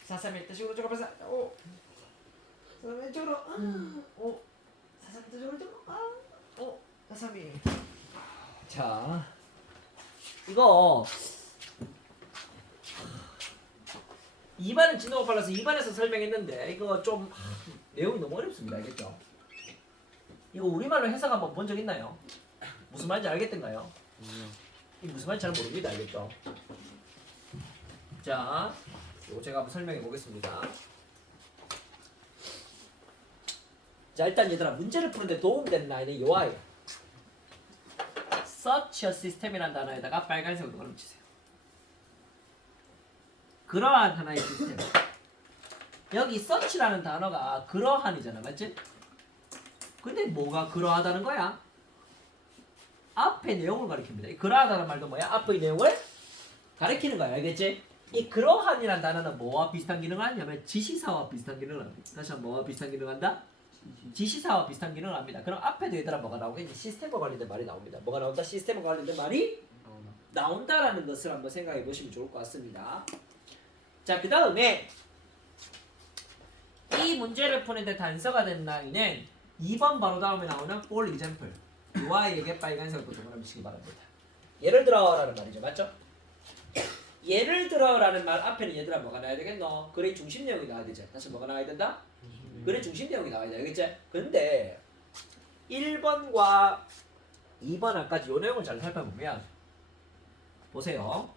431 뜻으로 저거 발사! 오 431 쪽으로 오 431 뜻으로 저거 오 431 자 이거 2반은 진도가 빨라서 2반에서 설명했는데 이거 좀 내용이 너무 어렵습니다. 알겠죠? 이거 우리말로 해석 한번 본 적 있나요? 무슨 말인지 알겠던가요? 이 무슨 말인지 잘 모릅니다. 알겠죠? 자, 이거 제가 한번 설명해 보겠습니다. 자, 일단 얘들아 문제를 푸는데 도움이 되는 아이는 요 아이야. Such a system이라는 단어에다가 빨간색으로 그럼 치세요. 그러한 하나의 시스템. 여기 such라는 단어가 그러한이잖아, 맞지? 근데 뭐가 그러하다는 거야? 앞의 내용을 가리킵니다. 이 그러하다는 말도 뭐야? 앞의 내용을 가리키는 거야, 알겠지? 이 그러한이라는 단어는 뭐와 비슷한 기능을 하냐면 지시사와 비슷한 기능을 합니다. 다시 한번 뭐와 비슷한 기능을 한다? 지시사와 비슷한 기능을 합니다. 그럼 앞에도 얘들아 뭐가 나오겠니? 시스템과 관련된 말이 나옵니다. 뭐가 나온다? 시스템과 관련된 말이 나온다라는 것을 한번 생각해 보시면 좋을 것 같습니다. 자, 그 다음에 이 문제를 푸는데 단서가 된 라인은 2번 바로 다음에 나오는 for example. 이 아이에게 빨간색으로 동그라미 치기 바랍니다. 예를 들어라는 말이죠. 맞죠? 예를 들어라는 말 앞에는 얘들아 뭐가 나와야 되겠노? 글의 중심 내용이 나와야 되죠. 다시 뭐가 나와야 된다? 글의 중심 내용이 나와야 돼. 알겠지? 근데 1번과 2번 앞까지 이 내용을 잘 살펴보면 보세요.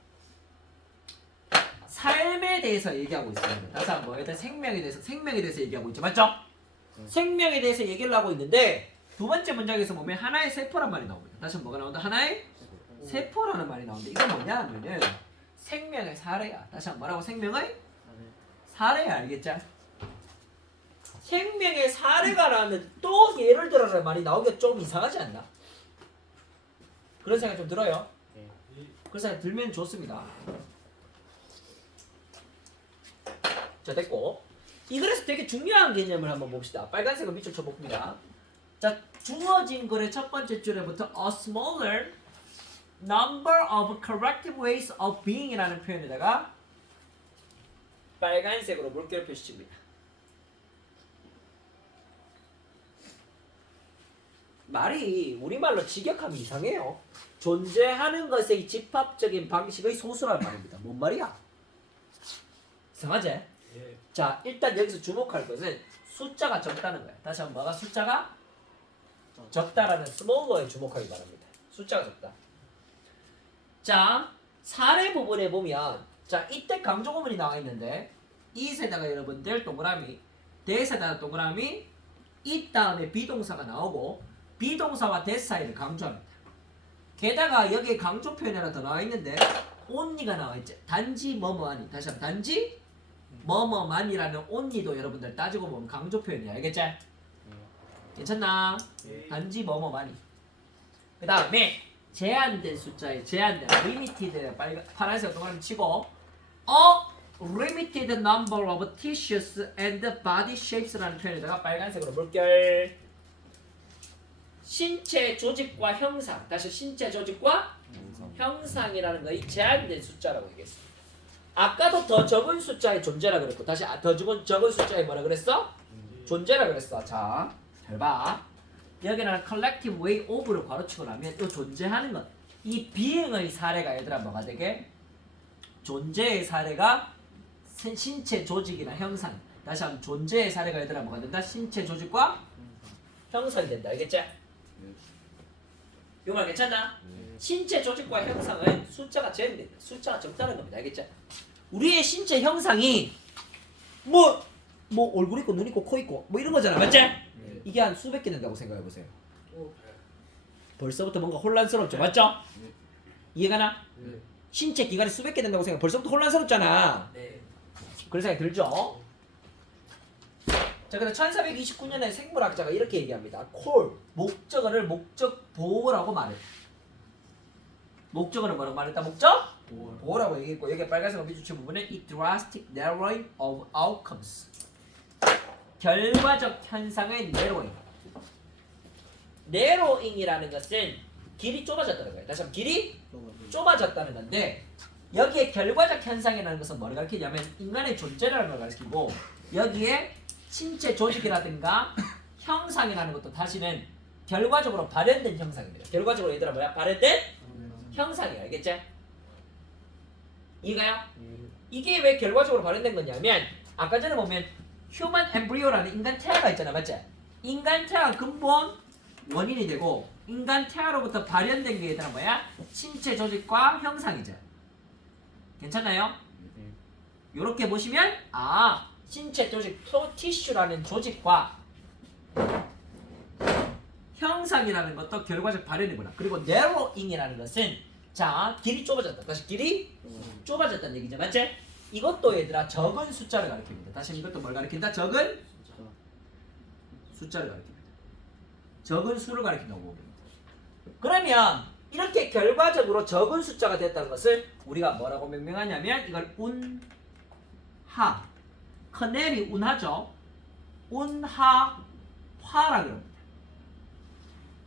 삶에 대해서 얘기하고 있습니다. 다시 한번 뭐에 대해서 생명에 대해서 얘기하고 있죠. 맞죠? 생명에 대해서 얘기를 하고 있는데 두 번째 문장에서 보면 하나의 세포란 말이 나옵니다. 다시 한번 뭐가 나온다? 하나의 세포라는 말이 나오는데 이건 뭐냐 하면은 생명의 사례야. 다시 한번 뭐라고? 생명의 사례야. 알겠죠? 생명의 사례가 나오면 또 예를 들어라는 말이 나오기가 좀 이상하지 않나? 그런 생각 좀 들어요? 그런 생각 들면 좋습니다. 자, 됐고 이 글에서 되게 중요한 개념을 한번 봅시다. 빨간색을 밑줄 쳐봅니다. 자, 주어진 글의 첫 번째 줄에부터 a smaller number of corrective ways of being 이라는 표현에다가 빨간색으로 물결 표시칩니다. 말이 우리말로 직역하면 이상해요. 존재하는 것의 집합적인 방식의 소수란 말입니다. 뭔 말이야? 이상하지? 자, 일단 여기서 주목할 것은 숫자가 적다는 거야. 다시 한번 뭐가 숫자가 적다라는 스몰러에 주목하기 바랍니다. 숫자가 적다. 자, 사례 부분에 보면 자, 이때 강조 구문이 나와 있는데 이에다가 여러분들 동그라미, 대에다가 동그라미, 이 다음에 비동사가 나오고 비동사와 대사 사이를 강조합니다. 게다가 여기에 강조 표현이 하나 더 나와 있는데 only가 나와 있죠. 단지 뭐뭐하니. 다시 한번 단지 뭐뭐만이라는 only도 여러분들 따지고 보면 강조 표현이야. 알겠지? 괜찮나? 단지 뭐뭐만이. 그 다음에 제한된 숫자에 제한된 리미티드 파란색 동그라미 치고 limited number of tissues and body shapes라는 표현에다가 빨간색으로 물결. 신체 조직과 형상. 다시 신체 조직과 형상이라는 것이 제한된 숫자라고 얘기했어. 아까도 더 적은 숫자의 존재라 그랬고 다시 더 적은 숫자의 뭐라 그랬어? 존재라 그랬어. 자, 잘 봐. 여기는 collective way of를 괄호치고 나면 이 존재하는 것, 이 비행의 사례가 얘들아 뭐가 되게? 존재의 사례가 신체 조직이나 형상. 다시 한번 존재의 사례가 얘들아 뭐가 된다? 신체 조직과 형상이 된다. 알겠지? 이 말 괜찮나? 신체 조직과 형상은 숫자가 제한된다. 숫자가 적다는 겁니다. 알겠지? 우리의 신체 형상이 뭐 얼굴 있고 눈 있고 코 있고 뭐 이런 거잖아. 맞지? 이게 한 수백 개 된다고 생각해 보세요. 벌써부터 뭔가 혼란스럽죠. 맞죠? 이해가 나? 신체 기관이 수백 개 된다고 생각해. 벌써부터 혼란스럽잖아. 그런 생각이 들죠? 자, 그래서 1429년에 생물학자가 이렇게 얘기합니다. 콜, 목적어를 목적 보호라고 말해. 목적어는 뭐라고 말했다? 목적? 보호라고 얘기했고 여기 빨간색으로 비추친 부분에 이 drastic narrowing of outcomes. 결과적 현상의 narrowing. narrowing이라는 것은 길이 좁아졌다는 거예요. 다시 한번 길이 좁아졌다는 건데 여기에 결과적 현상이라는 것은 뭐를 가리키냐면 인간의 존재라는 걸 가리키고 여기에 신체 조직이라든가 형상이라는 것도 다시는 결과적으로 발현된 형상입니다. 결과적으로 얘들아 뭐야? 발현된 형상이야. 알겠지? 이해가요? 이게 왜 결과적으로 발현된 거냐면 아까 전에 보면 휴먼 엠브리오라는 인간 태아가 있잖아. 맞지? 인간 태아가 근본 원인이 되고 인간 태아로부터 발현된 게 얘들아 뭐야? 신체 조직과 형상이죠. 괜찮나요? 요렇게 보시면 신체 조직, 티슈라는 조직과 형상이라는 것도 결과적 발현이구나. 그리고 narrowing이라는 것은 자 길이 좁아졌다. 다시 길이 좁아졌다는 얘기죠. 맞지? 이것도 얘들아 적은 숫자를 가리킵니다. 다시 이것도 뭘 가리킨다? 적은 숫자를 가리킵니다. 적은 수를 가리킨다고 봅니다. 그러면 이렇게 결과적으로 적은 숫자가 됐다는 것을 우리가 뭐라고 명명하냐면 이걸 운하. 커넬이 운하죠. 운하화라 그럽니다.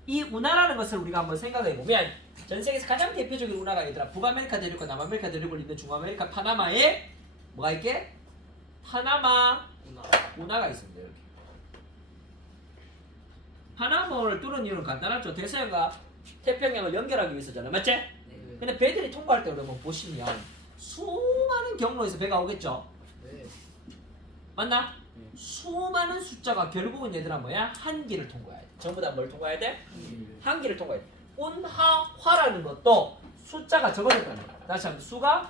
이 운하라는 것을 우리가 한번 생각해 보면 전 세계에서 가장 대표적인 운하가 얘들아 북아메리카 대륙과 남아메리카 대륙을 잇는 중아메리카 파나마에 뭐가 있게? 파나마 운하가 있습니다. 이렇게. 파나마를 뚫은 이유는 간단하죠. 대서양과 태평양을 연결하기 위해서잖아. 맞지? 근데 배들이 통과할 때 그러면 보시면 수많은 경로에서 배가 오겠죠. 맞나? 수많은 숫자가 결국은 얘들아 뭐야? 한 길을 통과해야 돼. 전부 다 뭘 통과해야 돼? 한 길을 통과해야 돼. 운하화라는 것도 숫자가 적어졌다는 거야. 다시 한번 수가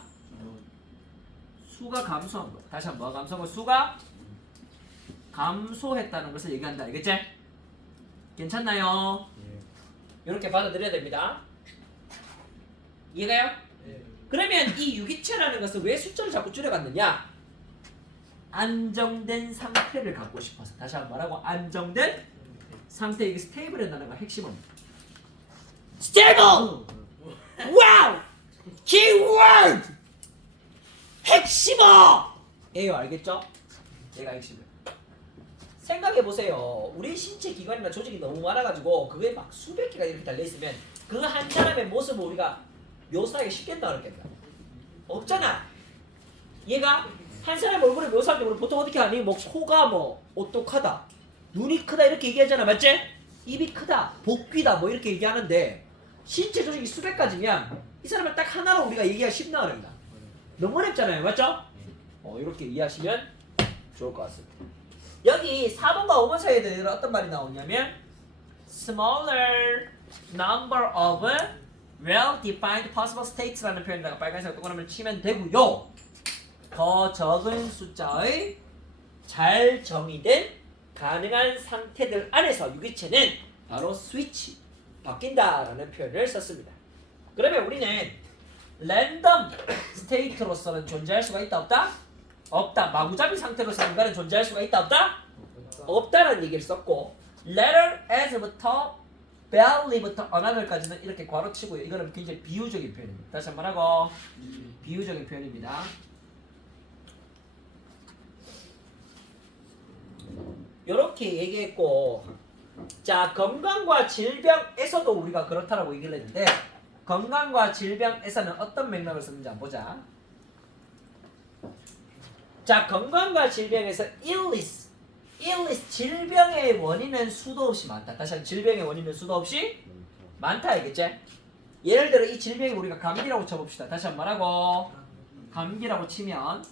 감소한 거야. 다시 한번 뭐가 감소한 거야? 수가 감소했다는 것을 얘기한다. 알겠지? 괜찮나요? 이렇게 받아들여야 됩니다. 이해가요? 그러면 이 유기체라는 것은 왜 숫자를 자꾸 줄여갔느냐? 안정된 상태를 갖고 싶어서. 다시 한번 말하고 안정된 상태. 이게 스테이블이라는 거 핵심입니다. 스테이블! 와우! 키워드! 핵심어! 예요. 알겠죠? 얘가 핵심이에요. 생각해보세요. 우리 신체 기관이나 조직이 너무 많아가지고 그게 막 수백 개가 이렇게 달려있으면 그 한 사람의 모습을 우리가 묘사하기 쉽겠다 그랬겠다. 없잖아. 얘가 한 사람의 얼굴을 묘사할 때 우리 보통 어떻게 하니? 뭐 코가 뭐 오똑하다, 눈이 크다 이렇게 얘기하잖아. 맞지? 입이 크다, 복귀다 뭐 이렇게 얘기하는데 신체 조직이 수백 가지면 이 사람을 딱 하나로 우리가 얘기하기 쉽나 그럽니다. 너무 어렵잖아요. 맞죠? 이렇게 이해하시면 좋을 것 같습니다. 여기 4번과 5번 사이에 어떤 말이 나오냐면 smaller number of well-defined possible states라는 표현에다가 빨간색 동그라미를 치면 되고요. 더 적은 숫자의 잘 정의된 가능한 상태들 안에서 유기체는 바로 스위치, 바뀐다라는 표현을 썼습니다. 그러면 우리는 랜덤 스테이트로서는 존재할 수가 있다 없다? 없다. 마구잡이 상태로서 인간은 존재할 수가 있다 없다? 없다라는 얘기를 썼고 letter as부터 belly부터 another까지는 이렇게 괄호치고요. 이거는 굉장히 비유적인 표현입니다. 다시 한번 하고 비유적인 표현입니다. 이렇게 얘기했고, 자 건강과 질병에서도 우리가 그렇다라고 얘기를 했는데, 건강과 질병에서는 어떤 맥락을 쓰는지 한번 보자. 자 건강과 질병에서 illness 질병의 원인은 수도 없이 많다. 다시 한번 질병의 원인은 수도 없이 많다 알겠지? 예를 들어 이 질병이 우리가 감기라고 쳐봅시다. 다시 한번 말하고, 감기라고 치면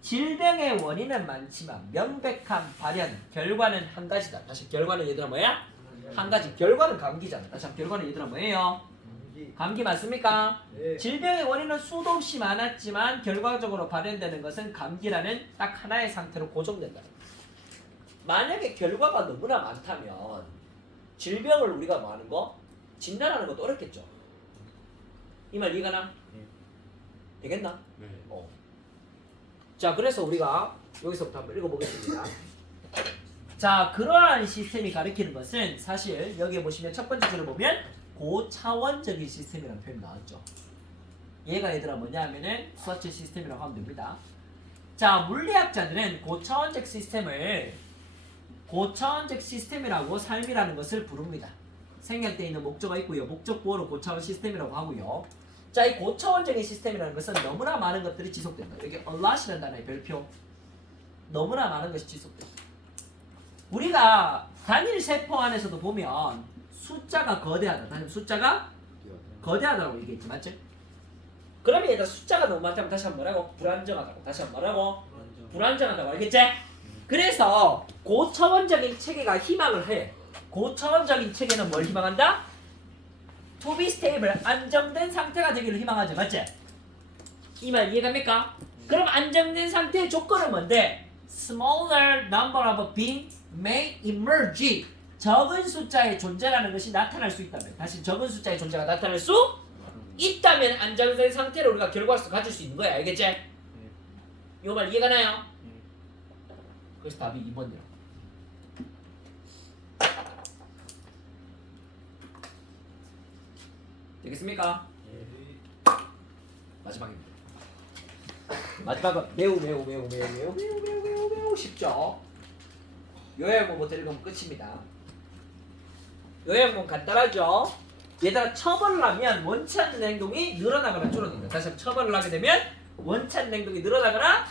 질병의 원인은 많지만 명백한 발현 결과는 한 가지다. 다시 결과는 얘들아 뭐야? 한 가지. 결과는 감기잖아. 다시 한번 결과는 얘들아 뭐예요? 감기 맞습니까? 네. 질병의 원인은 수도 없이 많았지만 결과적으로 발현되는 것은 감기라는 딱 하나의 상태로 고정된다. 만약에 결과가 너무나 많다면 질병을 우리가 뭐 하는 거? 진단하는 것도 어렵겠죠. 이 말 이해가 나? 네. 되겠나? 네. 자 그래서 우리가 여기서부터 한번 읽어보겠습니다. 자 그러한 시스템이 가리키는 것은 사실 여기에 보시면 첫 번째 줄을 보면 고차원적인 시스템이라는 표현이 나왔죠. 얘가 얘들아 뭐냐 하면은 수학적 시스템이라고 하면 됩니다. 자 물리학자들은 고차원적 시스템이라고 삶이라는 것을 부릅니다. 생략 때 있는 목적어가 있고요. 목적 보호로 고차원 시스템이라고 하고요. 자, 이 고차원적인 시스템이라는 것은 너무나 많은 것들이 지속된다. 여기 a lot이라는 단어의 별표. 너무나 많은 것이 지속된다. 우리가 단일 세포 안에서도 보면 숫자가 거대하다. 다시 숫자가 거대하다고 얘기했지, 맞지? 그러면 얘가 숫자가 너무 많다면 다시 한번 뭐라고? 불안정하다고. 다시 한번 뭐라고? 불안정하다고 알겠지? 그래서 고차원적인 체계가 희망을 해. 고차원적인 체계는 뭘 희망한다? To be stable, 안정된 상태가 되기를 희망하죠. 맞지? 이 말 이해갑니까? 그럼 안정된 상태의 조건은 뭔데? Smaller number of beings may emerge. 적은 숫자의 존재라는 것이 나타날 수 있다면, 다시 적은 숫자의 존재가 나타날 수 있다면 안정된 상태로 우리가 결과를 가질 수 있는 거야. 알겠지? 이 말 이해가 나요? 그래서 답이 2번이라고. 되겠습니까? 마지막입니다. 마지막은 매우 쉽죠? 요약문부터 읽으면 끝입니다. 요약문 간단하죠? 얘들아 처벌을 하면 원치 않는 행동이 늘어나거나 줄어든다. 다시 한번 처벌을 하게 되면 원치 않는 행동이 늘어나거나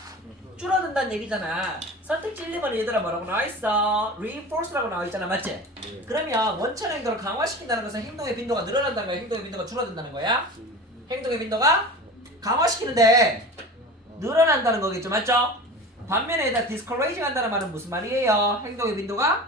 줄어든다는 얘기잖아. 선택지 1, 2번에 얘들아 뭐라고 나와있어? reinforce라고 나와있잖아. 맞지? 네. 그러면 원치 않는 행동을 강화시킨다는 것은 행동의 빈도가 늘어난다는 거야? 행동의 빈도가 줄어든다는 거야? 행동의 빈도가 강화시키는데 늘어난다는 거겠죠. 맞죠? 반면에 얘들아 discouraging 한다는 말은 무슨 말이에요? 행동의 빈도가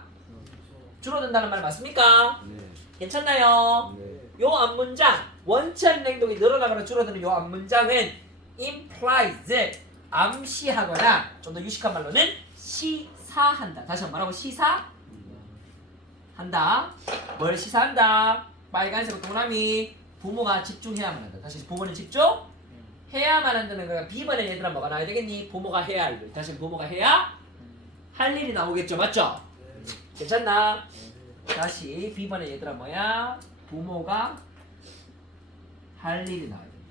줄어든다는 말 맞습니까? 네. 괜찮나요? 네. 요 앞문장 원치 않는 행동이 늘어나거나 줄어드는 요 앞문장은 implies 암시하거나 좀 더 유식한 말로는 시사한다. 다시 한번 말하고 시사한다. 뭘 시사한다? 빨간색 동그라미 부모가 집중해야만 한다. 다시 부모는 집중해야만 한다는 거야. B번에 얘들아 뭐가 나와야 되겠니? 부모가 해야 할 일. 다시 부모가 해야 할 일이 나오겠죠. 맞죠? 괜찮나? 다시 B번에 얘들아 뭐야? 부모가 할 일이 나와야 됩니다.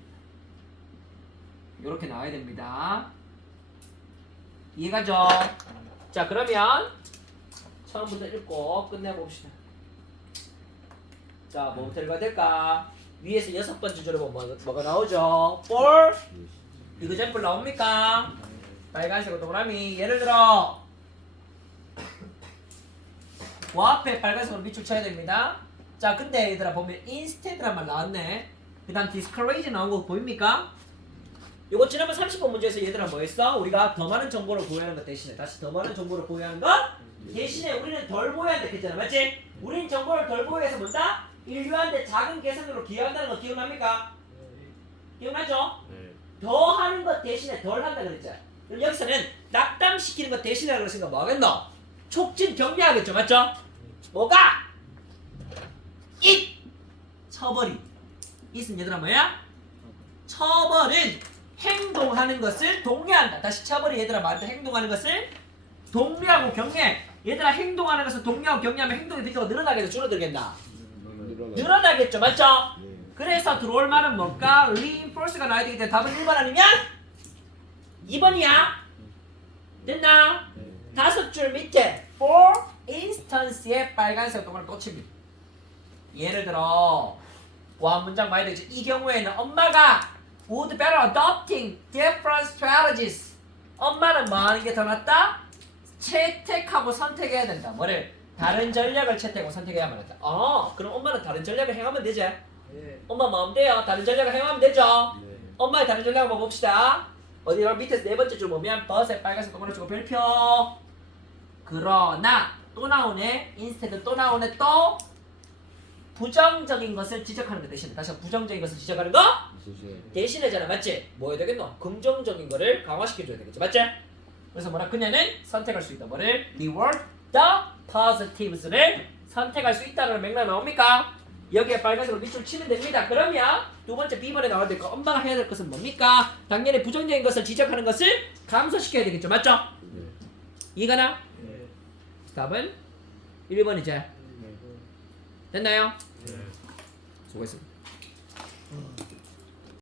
이렇게 나와야 됩니다. 이해가죠? 자 그러면 처음부터 읽고 끝내봅시다. 자 뭐부터 읽어야 될까? 위에서 6번째 줄에 보면 뭐가 나오죠? for example 나옵니까? 빨간색 동그라미 예를 들어 그 앞에 빨간색으로 밑줄 쳐야 됩니다. 자 근데 얘들아 보면 instead란 말 나왔네. 그 다음 discourage 나온 거 보입니까? 요거 지난번 30번 문제에서 얘들아 뭐 했어? 우리가 더 많은 정보를 보유하는 것 대신에 다시 더 많은 정보를 보유하는 것 대신에 우리는 덜 보유한다 했잖아. 맞지? 우리는 정보를 덜 보유해서 뭔다? 인류한테 작은 계산으로 기여한다는 거 기억납니까? 기억나죠? 네. 더 하는 것 대신에 덜 한다 그랬잖아. 그럼 여기서는 낙담시키는 것 대신에 그랬으니까 뭐 하겠노? 촉진 격려하겠죠. 맞죠? 뭐가? 잇! 처벌이. 잇은 얘들아 뭐야? 처벌은 행동하는 것을 독려한다. 다시 처벌이 얘들아 말한테 행동하는 것을 독려하고 격려해. 얘들아 행동하는 것을 독려하고 격려하면 행동의 빈도가 늘어나겠다 줄어들겠나? 늘어나겠죠. 맞죠? 네. 그래서 들어올 말은 뭘까? reinforce가 나와야 되기 때문에 답은 1번 아니면 2번이야. 됐나? 네. 5줄 밑에 for instance에 빨간색 동그라미 또 칩니다. 예를 들어 보안 문장 많이 되죠. 이 경우에는 엄마가 would better adopting different strategies. 엄마는 뭐 하는 게 더 낫다? 채택하고 선택해야 된다. 뭐를? 다른 전략을 채택하고 선택해야만 한다. 그럼 엄마는 다른 전략을 행하면 되지? 엄마 마음대로 다른 전략을 행하면 되죠? 네. 엄마의 다른 전략을 한번 봅시다. 어디로 밑에서 네 번째 줄 보면 버스에 빨간색 동그라미 주고 별표. 그러나 또 나오네. 인스테드 또 나오네. 또 부정적인 것을 지적하는 거 대신에 다시 한번 부정적인 것을 지적하는 거 있으세요. 대신에잖아. 맞지? 뭐 해야 되겠노? 긍정적인 거를 강화시켜줘야 되겠지. 맞지? 그래서 뭐라 그녀는 선택할 수 있다. 뭐를? reward the positives를 선택할 수 있다는 맥락이 나옵니까? 여기에 빨간색으로 밑줄 치면 됩니다. 그러면 두 번째 B번에 나와야 될 거 엄마가 해야 될 것은 뭡니까? 당연히 부정적인 것을 지적하는 것을 감소시켜야 되겠죠. 맞죠? 네. 이거나? 답은 1번이죠. 됐나요? 수고했습니다.